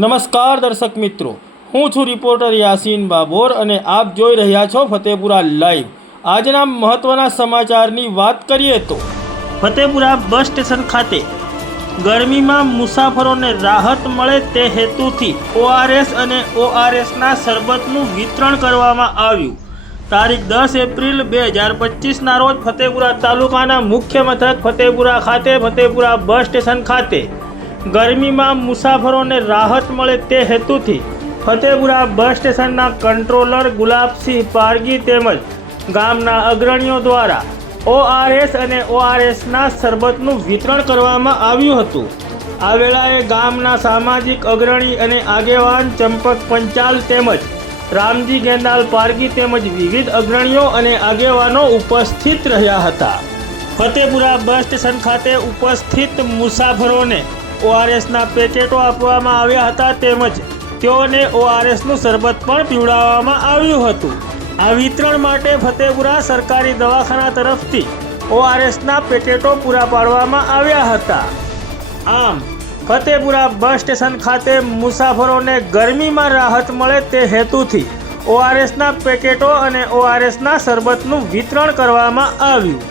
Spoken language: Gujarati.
નમસ્કાર દર્શક મિત્રો, હું છું રિપોર્ટર યાસીન બાબોર અને આપ જોઈ રહ્યા છો ફતેપુરા લાઈવ। આજના મહત્વના સમાચારની વાત કરીએ તો ફતેપુરા બસ સ્ટેશન ખાતે ગરમીમાં મુસાફરોને રાહત મળે તે હેતુથી ORS અને ORSના શરબતનું વિતરણ કરવામાં આવ્યું। તારીખ 10 એપ્રિલ 2025ના રોજ ફતેપુરા તાલુકાના મુખ્ય મથક ફતેપુરા ખાતે ફતેપુરા બસ સ્ટેશન ખાતે ગરમીમાં મુસાફરોને રાહત મળે તે હેતુથી ફતેપુરા બસ સ્ટેશનના કંટ્રોલર ગુલાબસિંહ પારગી તેમજ ગામના અગ્રણીઓ દ્વારા ORS અને ORSના શરબતનું વિતરણ કરવામાં આવ્યું હતું। આ વેળાએ ગામના સામાજિક અગ્રણી અને આગેવાન ચંપક પંચાલ તેમજ રામજી ગેંદાલ પારગી તેમજ વિવિધ અગ્રણીઓ અને આગેવાનો ઉપસ્થિત રહ્યા હતા। ફતેપુરા બસ સ્ટેશન ખાતે ઉપસ્થિત મુસાફરોને ORSના પેકેટો આપવામાં આવ્યા હતા તેમજ તેઓને ORSનું શરબત પણ પીવડાવવામાં આવ્યું હતું। આ વિતરણ માટે ફતેપુરા સરકારી દવાખાના તરફથી ORSના પેકેટો પૂરા પાડવામાં આવ્યા હતા। આમ ફતેપુરા બસ સ્ટેશન ખાતે મુસાફરોને ગરમીમાં રાહત મળે તે હેતુથી ORSના પેકેટો અને ORSના શરબતનું વિતરણ કરવામાં આવ્યું।